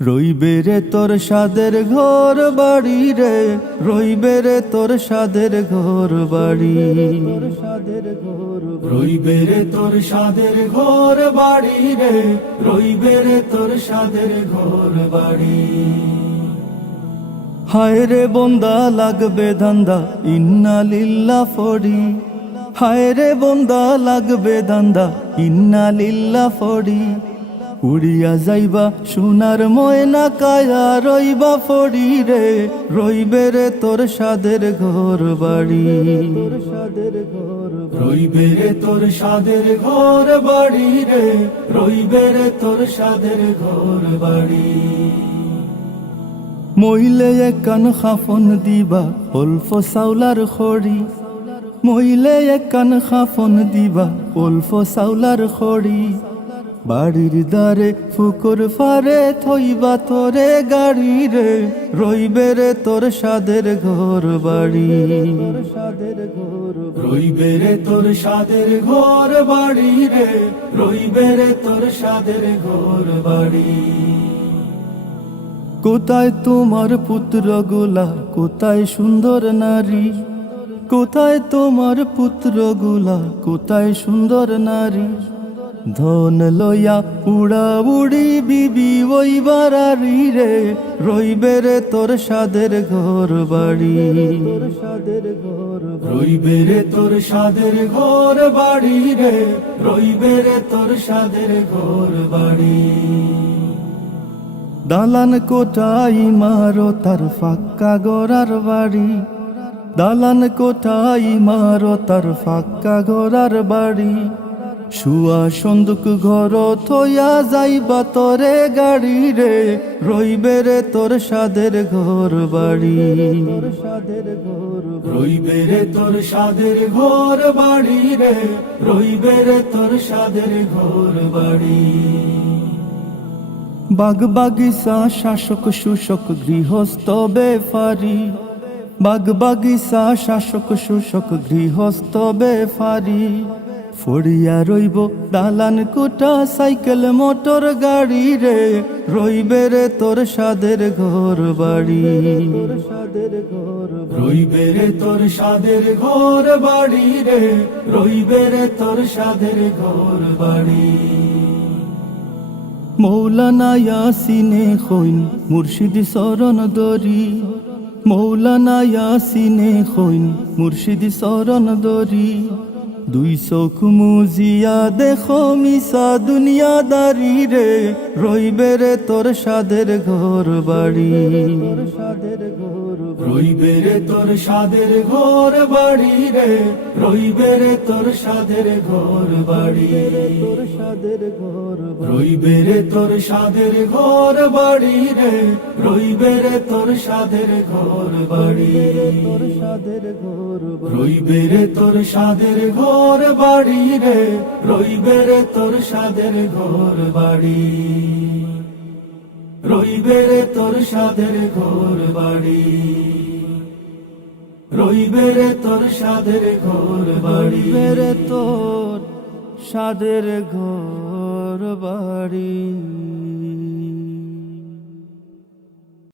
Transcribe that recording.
রইবে রে তোর সাদের ঘর বাড়ি রে, রইবে রে তোর সাদের ঘর বাড়ি, রইবে রে তোর সাদের ঘর বাড়ি রে, রইবে রে তোর সাদের ঘর বাড়ি। হায় রে বন্দা লাগবে ধান্দা ইন্না লিল্লাহ ফড়ি, হায় রে বন্দা লাগবে ধান্দা ইন্না লিল্লাহ ফড়ি। উড়িয়া যাইবা সোনার ময়না কায়া রইবা ফড়ি রে, রইবে রে তোর সাদের ঘর বাড়ি, রইবে রে তোর সাদের ঘর বাড়ি রে, রইবে রে তোর সাদের ঘর বাড়ি। মইলে কান খাফন দিবা অল্প চাউলার খড়ি, মইলে কান খাফন দিবা অল্প চাউলার খড়ি। বাড়ির দ্বারে ফুকুর ফারে থইবা তোরে গাড়ি রে, রইবে রে তোর সাদের ঘর বাড়ি, রইবে রে তোর সাদের ঘর বাড়ি রে, রইবে রে তোর সাদের ঘর বাড়ি। কোথায় তোমার পুত্রগুলা, কোথায় সুন্দর নারী, কোথায় তোমার পুত্রগুলা, কোথায় সুন্দর নারী। ধন লইয়া উড়া উড়ি বিবি ওই বাড়ি রে, রইবে রে তোর সাদের ঘর বাড়ি, রইবে রে তোর সাদের ঘর বাড়ি রে, রইবে রে তোর সাদের ঘর বাড়ি। দালান কোঠাই মারো তার ফাক্কা গড়ার বাড়ি, দালান কোঠাই মারো তার ফাক্কা গড়ার বাড়ি। শুয়া সন্দুক ঘর থইয়া যাইবা তোরে গাড়ি রে, রইবে রে তোর সাদের ঘর বাড়ি, রইবে রে তোর সাদের ঘর বাড়ি রে, রইবে রে তোর সাদের ঘর বাড়ি। বাগ বাগিচা শাসক শোষক গৃহস্থ বেফারি, বাগ বাগিচা শাসক শোষক গৃহস্থ বেফারি। ফড়িয়া রইব দালান কোঠা সাইকেল মোটর গাড়ি রে, রইবে রে তোর সাদের ঘর বাড়ি, রইবে রে তোর সাদের ঘর বাড়ি রে, রইবে রে তোর সাদের ঘর বাড়ি। মৌলানা ইয়াসিনে খৈন মুর্শিদ শরণ দরি, মৌলানা ইয়াসিনে খৈন মুর্শিদ শরণ দরি। দুই চোখ মুজিয়া দেখো মিশা দুনিয়াদারি রে, রইবে রে তোর সাদের ঘর বাড়ি, রইবে রে তোর সাদের ঘর বাড়ি রে, রইবে রে তোর সাদের ঘর বাড়ি, রইবে রে তোর সাদের ঘর বাড়ি রে, রইবে রে তোর সাদের ঘর বাড়ি, রইবে রে তোর সাদের ঘর বাড়ি রে, রইবে রে তোর সাদের ঘর বাড়ি, রইবে রে তোর সাদের ঘর বাড়ি, রইবে রে তোর সাদের ঘর বাড়ি, রইবে রে তোর সাদের ঘর বাড়ি।